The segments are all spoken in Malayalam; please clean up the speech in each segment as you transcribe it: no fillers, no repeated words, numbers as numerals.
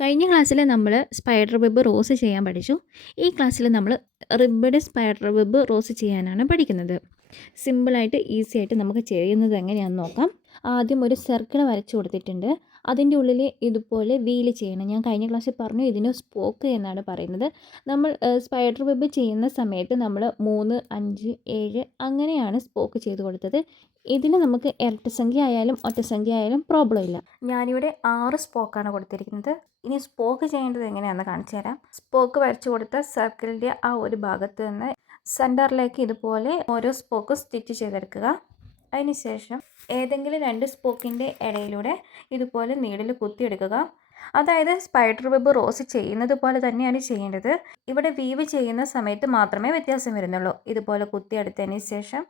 കഴിഞ്ഞ ക്ലാസ്സിൽ നമ്മൾ സ്പൈഡർ വെബ് റോസ് ചെയ്യാൻ പഠിച്ചു. ഈ ക്ലാസ്സിൽ നമ്മൾ റിബ്ബഡ് സ്പൈഡർ വെബ് റോസ് ചെയ്യാനാണ് പഠിക്കുന്നത്. സിമ്പിളായിട്ട് ഈസി ആയിട്ട് നമുക്ക് ചെയ്യുന്നത് എങ്ങനെയാണെന്ന് നോക്കാം. ആദ്യം ഒരു സർക്കിൾ വരച്ചു കൊടുത്തിട്ടുണ്ട്. അതിൻ്റെ ഉള്ളിൽ ഇതുപോലെ വീല് ചെയ്യണം. ഞാൻ കഴിഞ്ഞ ക്ലാസ്സിൽ പറഞ്ഞു ഇതിന് സ്പോക്ക് എന്നാണ് പറയുന്നത്. നമ്മൾ സ്പൈഡർ വെബ് ചെയ്യുന്ന സമയത്ത് നമ്മൾ 3, 5, 7 അങ്ങനെയാണ് സ്പോക്ക് ചെയ്ത് കൊടുത്തത്. ഇതിന് നമുക്ക് ഇരട്ടസംഖ്യ ആയാലും ഒറ്റസംഖ്യ ആയാലും പ്രോബ്ലം ഇല്ല. ഞാനിവിടെ 6 സ്പോക്കാണ് കൊടുത്തിരിക്കുന്നത്. ഇനി സ്പോക്ക് ചെയ്യേണ്ടത് എങ്ങനെയാണെന്ന് കാണിച്ചു തരാം. സ്പോക്ക് വരച്ചു കൊടുത്ത സർക്കിളിൻ്റെ ആ ഒരു ഭാഗത്ത് നിന്ന് സെൻറ്ററിലേക്ക് ഇതുപോലെ ഓരോ സ്പോക്ക് സ്റ്റിച്ച് ചെയ്തെടുക്കുക. അതിനുശേഷം ഏതെങ്കിലും 2 സ്പോക്കിൻ്റെ ഇടയിലൂടെ ഇതുപോലെ നീഡിൽ കുത്തിയെടുക്കുക. അതായത് സ്പൈഡർ വെബ് റോസ് ചെയ്യുന്നത് പോലെ തന്നെയാണ് ചെയ്യേണ്ടത്. ഇവിടെ വീവ് ചെയ്യുന്ന സമയത്ത് മാത്രമേ വ്യത്യാസം വരുന്നുള്ളൂ. ഇതുപോലെ കുത്തിയെടുത്തതിന് ശേഷം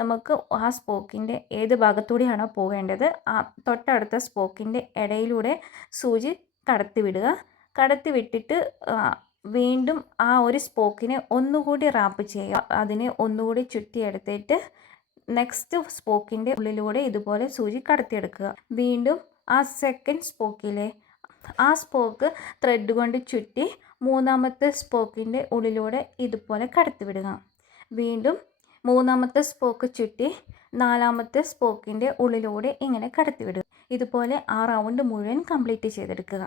നമുക്ക് ആ സ്പോക്കിൻ്റെ ഏത് ഭാഗത്തൂടെയാണോ പോകേണ്ടത് ആ തൊട്ടടുത്ത സ്പോക്കിൻ്റെ ഇടയിലൂടെ സൂചി കടത്തി വിടുക. കടത്തി വിട്ടിട്ട് വീണ്ടും ആ ഒരു സ്പോക്കിനെ ഒന്നുകൂടി റാപ്പ് ചെയ്യുക. അതിനെ ഒന്നുകൂടി ചുറ്റിയെടുത്തിട്ട് നെക്സ്റ്റ് സ്പോക്കിൻ്റെ ഉള്ളിലൂടെ ഇതുപോലെ സൂചി കടത്തിയെടുക്കുക. വീണ്ടും ആ സെക്കൻഡ് സ്പോക്കിലെ ആ സ്പോക്ക് ത്രെഡ് കൊണ്ട് ചുറ്റി മൂന്നാമത്തെ സ്പോക്കിൻ്റെ ഉള്ളിലൂടെ ഇതുപോലെ കടത്തിവിടുക. വീണ്ടും മൂന്നാമത്തെ സ്പോക്ക് ചുറ്റി നാലാമത്തെ സ്പോക്കിൻ്റെ ഉള്ളിലൂടെ ഇങ്ങനെ കടത്തിവിടുക. ഇതുപോലെ ആ റൗണ്ട് മുഴുവൻ കംപ്ലീറ്റ് ചെയ്തെടുക്കുക.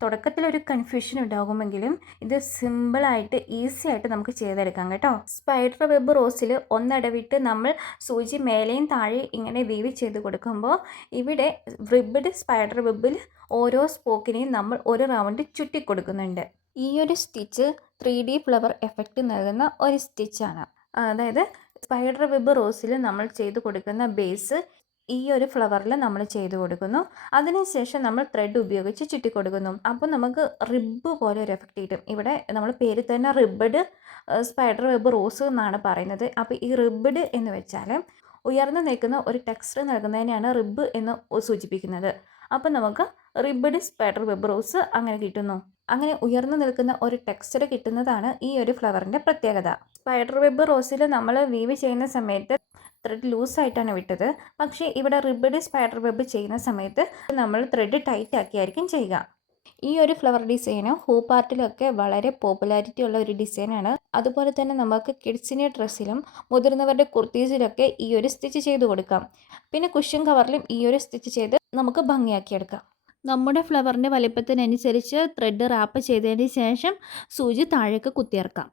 തുടക്കത്തിലൊരു കൺഫ്യൂഷൻ ഉണ്ടാകുമെങ്കിലും ഇത് സിമ്പിളായിട്ട് ഈസി ആയിട്ട് നമുക്ക് ചെയ്തെടുക്കാം കേട്ടോ. സ്പൈഡർ വെബ് റോസിൽ ഒന്നിടവിട്ട് നമ്മൾ സൂചി മേലെയും താഴെയും ഇങ്ങനെ വീവ് ചെയ്ത് കൊടുക്കുമ്പോൾ ഇവിടെ റിബ്ബഡ് സ്പൈഡർ വെബിൽ ഓരോ സ്പോക്കിനെയും നമ്മൾ ഒരു റൗണ്ട് ചുറ്റി കൊടുക്കുന്നുണ്ട്. ഈ ഒരു സ്റ്റിച്ച് 3D ഫ്ലവർ എഫക്റ്റ് നൽകുന്ന ഒരു സ്റ്റിച്ചാണ്. അതായത് സ്പൈഡർ വെബ് റോസിൽ നമ്മൾ ചെയ്ത് കൊടുക്കുന്ന ബേസ് ഈ ഒരു ഫ്ലവറിൽ നമ്മൾ ചെയ്ത് കൊടുക്കുന്നു. അതിനുശേഷം നമ്മൾ ത്രെഡ് ഉപയോഗിച്ച് ചുറ്റി കൊടുക്കുന്നു. അപ്പോൾ നമുക്ക് റിബ് പോലെ ഒരു എഫക്റ്റ് കിട്ടും. ഇവിടെ നമ്മൾ പേര് തന്നെ റിബ്ബഡ് സ്പൈഡർ വെബ് റോസ് എന്നാണ് പറയുന്നത്. അപ്പോൾ ഈ റിബ്ബഡ് എന്ന് വെച്ചാൽ ഉയർന്നു നിൽക്കുന്ന ഒരു ടെക്സ്ചർ നൽകുന്നതിനെയാണ് റിബ് എന്ന് സൂചിപ്പിക്കുന്നത്. അപ്പോൾ നമുക്ക് റിബ്ബഡ് സ്പൈഡർ വെബ് റോസ് അങ്ങനെ കിട്ടുന്നു. അങ്ങനെ ഉയർന്നു നിൽക്കുന്ന ഒരു ടെക്സ്ചർ കിട്ടുന്നതാണ് ഈ ഒരു ഫ്ലവറിൻ്റെ പ്രത്യേകത. സ്പൈഡർ വെബ് റോസിൽ നമ്മൾ വീവ് ചെയ്യുന്ന സമയത്ത് ത്രെഡ് ലൂസായിട്ടാണ് വിട്ടത്. പക്ഷേ ഇവിടെ റിബ്ബഡ് സ്പൈഡർ വെബ് ചെയ്യുന്ന സമയത്ത് നമ്മൾ ത്രെഡ് ടൈറ്റ് ആക്കിയായിരിക്കും ചെയ്യുക. ഈ ഒരു ഫ്ലവർ ഡിസൈന് ഹൂപ്പ് ആർട്ടിലൊക്കെ വളരെ പോപ്പുലാരിറ്റി ഉള്ള ഒരു ഡിസൈനാണ്. അതുപോലെ തന്നെ നമുക്ക് കിഡ്സിൻ്റെ ഡ്രസ്സിലും മുതിർന്നവരുടെ കുർത്തീസിലൊക്കെ ഈ ഒരു സ്റ്റിച്ച് ചെയ്ത് കൊടുക്കാം. പിന്നെ കുഷ്യൻ കവറിലും ഈ ഒരു സ്റ്റിച്ച് ചെയ്ത് നമുക്ക് ഭംഗിയാക്കിയെടുക്കാം. നമ്മുടെ ഫ്ലവറിൻ്റെ വലിപ്പത്തിനനുസരിച്ച് ത്രെഡ് റാപ്പ് ചെയ്തതിന് ശേഷം സൂചി താഴേക്ക് കുത്തിയിറക്കാം.